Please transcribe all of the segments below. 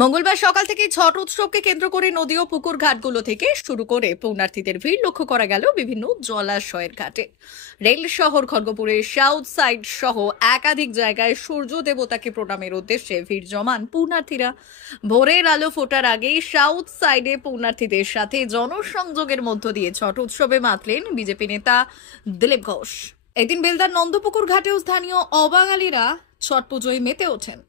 মঙ্গলবার সকাল থেকে ছট উৎসবকে কেন্দ্র করে নদী ও পুকুর ঘাটগুলো থেকে শুরু করে পুণ্যার্থীদের ভিড় লক্ষ্য করা গেল বিভিন্ন জলাশয়ের ঘাটে। রেল শহর খড়গপুরের সাউথ সাইড সহ একাধিক জায়গায় সূর্য দেবতাকে প্রণামের উদ্দেশ্যে ভিড় জমান পুণ্যার্থীরা। ভোরের আলো ফোটার আগেই সাউথ সাইডে পুণ্যার্থীদের সাথে জনসংযোগের মধ্য দিয়ে ছট উৎসবে মাতলেন বিজেপি নেতা দিলীপ ঘোষ। এদিন বেলদার নন্দপুকুর ঘাটেও স্থানীয় অবাঙালিরা ছট পুজোয় মেতে ওঠেন।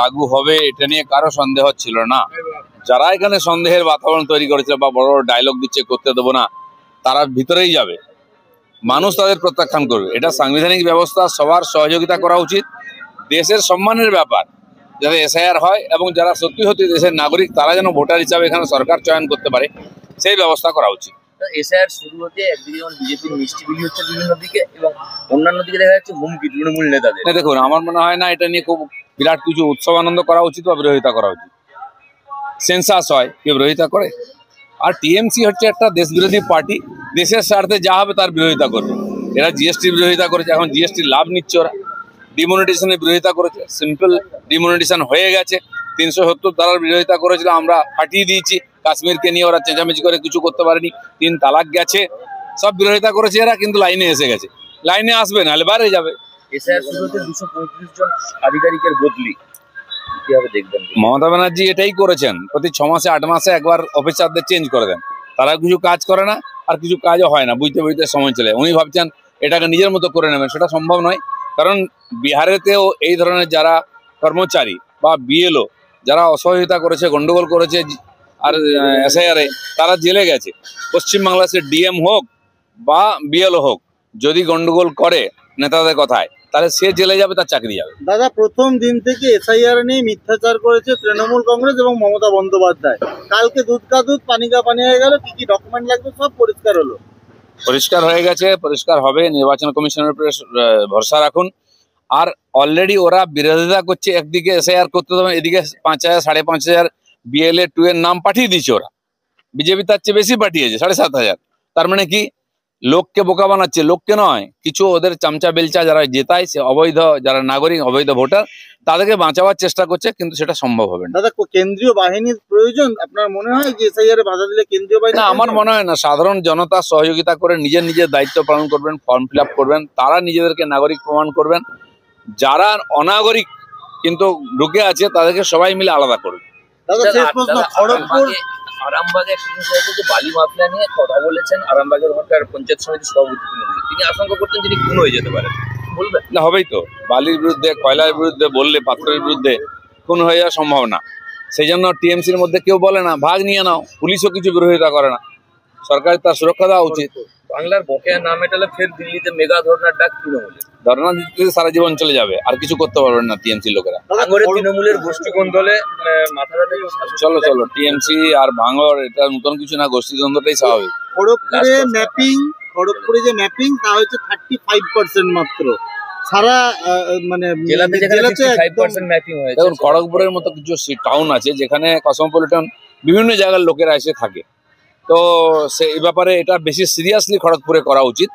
লাগু হবে এটা নিয়ে কারো সন্দেহ ছিল না। যারা এখানে সন্দেহের বাতাবরণ তৈরি করেছে বা বড় বড় ডায়লগ দিচ্ছে করতে দেবো না, তারা ভিতরেই যাবে, মানুষ তাদের প্রত্যাখ্যান করবে। এটা সাংবিধানিক ব্যবস্থা, সবার সহযোগিতা করা উচিত। দেশের সম্মানের ব্যাপার যাতে এসআইআর হয় এবং যারা সত্যি সত্যি দেশের নাগরিক তারা যেন ভোটার হিসাবে এখানে সরকার চয়ন করতে পারে, সেই ব্যবস্থা করা উচিত। এসআইআর শুরু হতে একদিকে যেমন বিজেপির মিষ্টি বিলি হচ্ছে বিভিন্ন দিকে এবং অন্যান্য দিকে দেখা যাচ্ছে হুমকি তৃণমূল নেতাদের। দেখুন, আমার মনে হয় না এটা নিয়ে খুব বিরাট কিছু উৎসব আনন্দ করা উচিত বা বিরোধিতা করা উচিত। সেন্সাস হয়, কেউ বিরোধিতা করে। আর টিএমসি হচ্ছে একটা দেশ বিরোধী পার্টি, দেশের স্বার্থে যা হবে তার বিরোধিতা করবে। এরা জিএসটির বিরোধিতা করেছে, এখন জিএসটির লাভ নিচ্ছে ওরা। ডিমনিটাইজেশনের বিরোধিতা করেছে, সিম্পল ডিমনিটাইজেশন হয়ে গেছে। 370 ধারার বিরোধিতা করেছিল, আমরা ফাটিয়ে দিয়েছি। কাশ্মীরকে নিয়ে ওরা চেঁচামেচি করে কিছু করতে পারেনি। 3 তালাক গেছে, সব বিরোধিতা করেছে এরা, কিন্তু লাইনে এসে গেছে। লাইনে আসবে, নাহলে বাইরে যাবে। এসআইআর শুরু হতে 235 জন আধিকারিকের বদলি, কিভাবে দেখবেন? মমতা ব্যানার্জি এটাই করেছেন, প্রতি 6 মাসে 8 মাসে একবার অফিসারদের চেঞ্জ করে দেন। তারা কিছু কাজ করে না, আর কিছু কাজও হয় না, বুঝতে বুঝতে সময় চলে। উনি ভাবছেন এটাকে নিজের মতো করে নেবেন, সেটা সম্ভব নয়। কারণ বিহারেতেও এই ধরনের যারা কর্মচারী বা বিএলও যারা অসহযোগিতা করেছে, গন্ডগোল করেছে আর এসআইআরে, তারা জেলে গেছে। পশ্চিমবাংলার সে ডিএম হোক বা বিএলও হোক, যদি গন্ডগোল করে নেতাদের কথায়, তাহলে সে জেলে যাবে, তার চাকরি যাবে। দাদা, প্রথম দিন থেকে এসআইআর নিয়ে মিথ্যাচার করেছে তৃণমূল কংগ্রেস এবং মমতা বন্দ্যোপাধ্যায়। কালকে দুধ কা দুধ পানি কা পানি হয়ে গেল। কি কি ডকুমেন্ট লাগবে সব পরিষ্কার হলো? পরিষ্কার হয়ে গেছে, পরিষ্কার হবে। নির্বাচন কমিশনের উপরে ভরসা রাখুন। আর অলরেডি ওরা বিরোধিতা করছে, একদিকে এসআইআর করতে দেবে, এদিকে 5000 5,500 বিএলএ 2 এর নাম পাঠিয়ে দিচ্ছে ওরা। বিজেপি তার চেয়ে বেশি পাঠিয়েছে, 7,500। তার মানে কি, লোককে বোকা বানাচ্ছে, লোককে নয়। কিছু ওদের চামচা বেলচা যারা জেতায়, সে অবৈধ যারা নাগরিক, অবৈধ ভোটার, তাদেরকে বাঁচাবার চেষ্টা করছে, কিন্তু সেটা সম্ভব হবে না। দাদা, কেন্দ্রীয় বাহিনীর প্রয়োজন আপনার মনে হয় যে এসআইআর বাধা দিলে কেন্দ্রীয় বাহিনী? না, আমার মনে হয় না। সাধারণ জনতা সহযোগিতা করে নিজের নিজের দায়িত্ব পালন করবেন, ফর্ম ফিল আপ করবেন, তারা নিজেদেরকে নাগরিক প্রমাণ করবেন। যারা অনাগরিক কিন্তু ঢুকে আছে, তাদেরকে সবাই মিলে আলাদা করবে। দাদা, শেষ প্রশ্ন, খড়গপুর আরামবাগে যে বালি মাফিয়া নিয়ে কথা বলেছেন আরামবাগের ওখানকার পঞ্চায়েত সমিতির সভাপতি, তিনি আশঙ্কা করতেন তিনি খুন হয়ে যেতে পারেন, বলবেন? না, হবেই তো। বালির বিরুদ্ধে, কয়লার বিরুদ্ধে বললে পাথরের বিরুদ্ধে খুন হয়ে যাওয়া সম্ভব না। সেই জন্য টিএমসির মধ্যে কেউ বলে না ভাগ নিয়ে নাও, পুলিশও কিছু বিরোধিতা করে না। সরকার তার সুরক্ষা দেওয়া উচিত। বাংলার বকেয়া না মেটালে ফের দিল্লিতে মেগা ধর্নার ডাক তৃণমূলের। ধর্না দিতে সারা জীবন চলে যাবে, আর কিছু করতে পারবেন না টিএমসি লোকেরা। ভাঙড়ে তৃণমূলের গোষ্ঠীদ্বন্দ্বে মাথা ব্যথা। চলো টিএমসি আর ভাঙড়, এটা নতুন কিছু না, গোষ্ঠীদ্বন্দ্বটাই স্বাভাবিক। খড়গপুরে যে ম্যাপিং তা হচ্ছে 35% মাত্র। সারা মানে জেলাতে 65% ম্যাপিং হয়েছে। দেখুন, খড়গপুরের মতো কিছু টাউন আছে যেখানে কসমোপলিটন বিভিন্ন জায়গার লোকেরা এসে থাকে। তো এই ব্যাপারে এটা বেশি সিরিয়াসলি খড়গপুরে করা উচিত।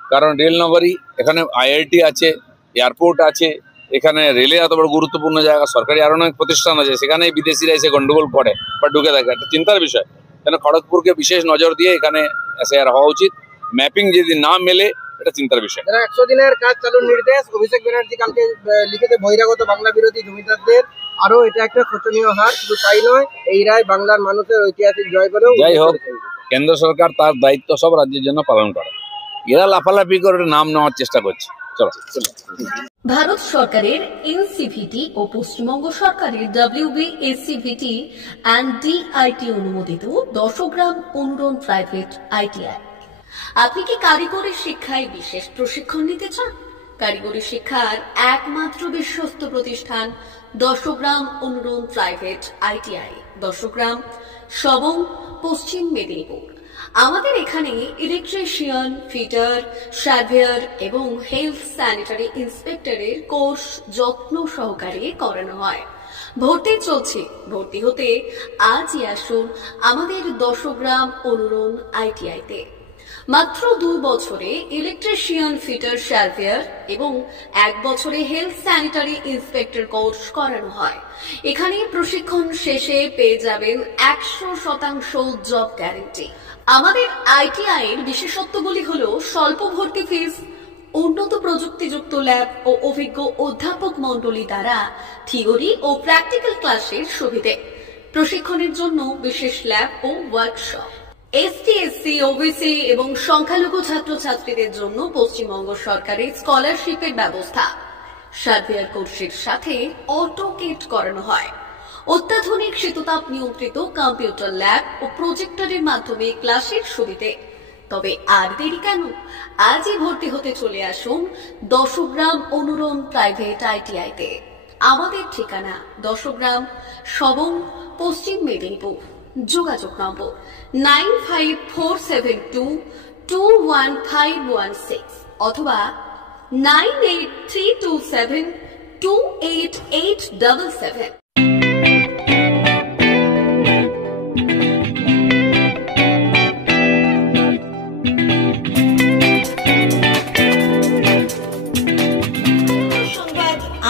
কারণ রেল নগরী, এখানে আইআইটি আছে, এয়ারপোর্ট আছে, এখানে রেলে এত বড় গুরুত্বপূর্ণ জায়গা, সরকারি আরো অনেক প্রতিষ্ঠান আছে, সেখানে বিদেশিরা এসে গন্ডগোল করে বা ঢুকে থাকে, একটা চিন্তার বিষয়। কেন খড়গপুরকে বিশেষ নজর দিয়ে এখানে এসআইআর হওয়া উচিত। ম্যাপিং যদি না মেলে এটা চিন্তার বিষয়। 100 দিনের কাজ চালুর নির্দেশ, অভিষেক ব্যানার্জি কালকে লিখেছে বহিরাগত বাংলা বিরোধী জমিদারদের আরো এটা একটা শোচনীয় হার। শুধু তাই নয়, এই রায় বাংলার মানুষের ঐতিহাসিক জয় বলেও। যাই হোক, কেন্দ্র সরকার তার দায়িত্ব সব রাজ্যের জন্য পালন করে, এরা লাফালাফি করে নাম নেওয়ার চেষ্টা করছে। চলো। ভারত সরকারের এনসিভিটি ও পশ্চিমবঙ্গ সরকারের WBSCVT অ্যান্ড DIT অনুমোদিত 10 গ্রাম অনুরণ প্রাইভেট ITI। আপনি কি কারিগরি শিক্ষায় বিশেষ প্রশিক্ষণ নিতে চান? কারিগরি শিক্ষার একমাত্র বিশ্বস্ত প্রতিষ্ঠান 10 গ্রাম অনুরণ প্রাইভেট ITI, 10 গ্রাম, সবং, পশ্চিম মেদিনীপুর। আমাদের এখানে ইলেকট্রিশিয়ান, ফিটার, সার্ভেয়ার এবং হেলথ স্যানিটারি ইন্সপেক্টরের কোর্স যত্ন সহকারে করানো হয়। ভর্তি চলছে। ভর্তি হতে আজই আসুন আমাদের 10 গ্রাম অনুরণ ITI-তে। মাত্র 2 বছরে ইলেকট্রিশিয়ান, ফিটার, সার্ভেয়ার এবং 1 বছরে হেলথ স্যানিটারি ইন্সপেক্টর কোর্স করানো হয়। এখানে প্রশিক্ষণ শেষে পেয়ে যাবেন 100% জব গ্যারান্টি। আমাদের ITI এর বিশেষত্বগুলি হলো স্বল্প ভর্তি ফিস, উন্নত প্রযুক্তিযুক্ত ল্যাব ও অভিজ্ঞ অধ্যাপক মণ্ডলী দ্বারা থিওরি ও প্র্যাকটিক্যাল ক্লাসের সুবিধে, প্রশিক্ষণের জন্য বিশেষ ল্যাব ও ওয়ার্কশপ, ST, SC, OBC এবং সংখ্যালঘু ছাত্রছাত্রীদের জন্য পশ্চিমবঙ্গ সরকারের স্কলারশিপের ব্যবস্থা। সার্ভেয়ার কোর্সের সাথে অটোকেট করানো হয়। অত্যাধুনিক শীততাপ নিয়ন্ত্রিত কম্পিউটার ল্যাব ও প্রজেক্টরের মাধ্যমে ক্লাসের সুবিধে। তবে আর দেরি কেন? আজই ভর্তি হতে চলে আসুন 10 গ্রাম অনুরণ প্রাইভেট ITI-তে। আমাদের ঠিকানা 10 গ্রাম, সবং, পশ্চিম মেদিনীপুর। যোগাযোগ নম্বর 9547221516 অথবা 9832728877।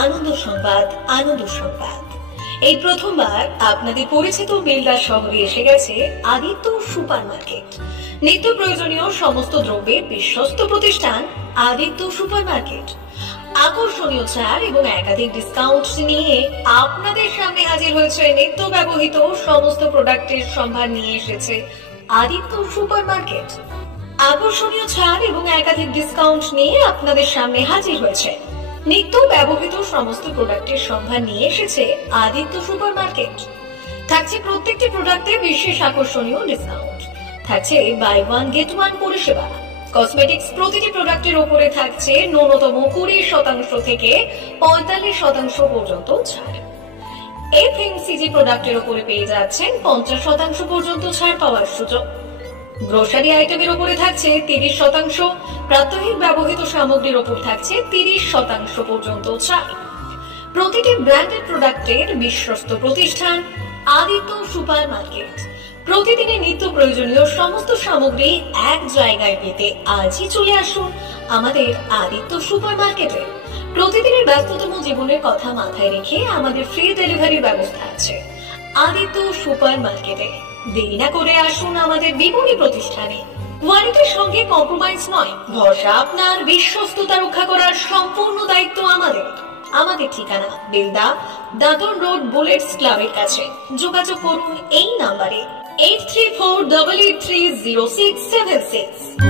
আনন্দ সংবাদ, আনন্দ সংবাদ। এই প্রথমবার আপনাদের পরিচিত বেলদা শহরে এসে গেছে আদিত্য সুপার মার্কেট। নিত্য প্রয়োজনীয় সমস্ত দ্রব্যের বিশ্বস্ত প্রতিষ্ঠান আদিত্য সুপার মার্কেট। আকর্ষণীয় ছাড় এবং একাধিক ডিসকাউন্ট নিয়ে আপনাদের সামনে হাজির হয়েছে। নিত্য ব্যবহৃত সমস্ত প্রোডাক্টের সম্ভার নিয়ে এসেছে আদিত্য সুপার মার্কেট। আকর্ষণীয় ছাড় এবং একাধিক ডিসকাউন্ট নিয়ে আপনাদের সামনে হাজির হয়েছে। নিত্য ব্যবহৃত সমস্ত প্রোডাক্টের সম্ভার নিয়ে এসেছে আদিত্য সুপার মার্কেট। থাকছে প্রত্যেকটি প্রোডাক্টে বিশেষ আকর্ষণীয় ডিসকাউন্ট। থাকছে বাই ওয়ান গেট ওয়ান পরিষেবা। কসমেটিক্স প্রতিটি প্রোডাক্টের উপরে থাকছে ন্যূনতম 20% থেকে 45% পর্যন্ত ছাড়। FMCG প্রোডাক্টের উপরে পেয়ে যাচ্ছেন 50% পর্যন্ত ছাড় পাওয়ার সুযোগ। গ্রোসারি আইটেমের উপরে থাকছে 30%, প্রাত্যহিক ব্যবহৃত সামগ্রীর উপর থাকছে 30% পর্যন্ত ছাড়। প্রতিটি ব্র্যান্ডেড প্রোডাক্টের বিশ্বস্ত প্রতিষ্ঠান আদিত্য সুপার মার্কেট। প্রতিদিনের নিত্য প্রয়োজনীয় সমস্ত সামগ্রী এক জায়গায় পেতে আজই চলে আসুন আমাদের আদিত্য সুপার মার্কেটে। প্রতিদিনের ব্যস্ততম জীবনের কথা মাথায় রেখে আমাদের ফ্রি ডেলিভারির ব্যবস্থা আছে আদিত্য সুপার মার্কেটে। দেরি না করে আসুন আমাদের বিপণী প্রতিষ্ঠানে। কোয়ালিটির সঙ্গে কম্প্রোমাইজ নয়, ভরসা আপনার, বিশ্বস্ততা রক্ষা করার সম্পূর্ণ দায়িত্ব আমাদের। আমাদের ঠিকানা বেলদা, দাদন রোড, বুলেটস ক্লাবের কাছে। যোগাযোগ করুন এই নাম্বারে 8348830676।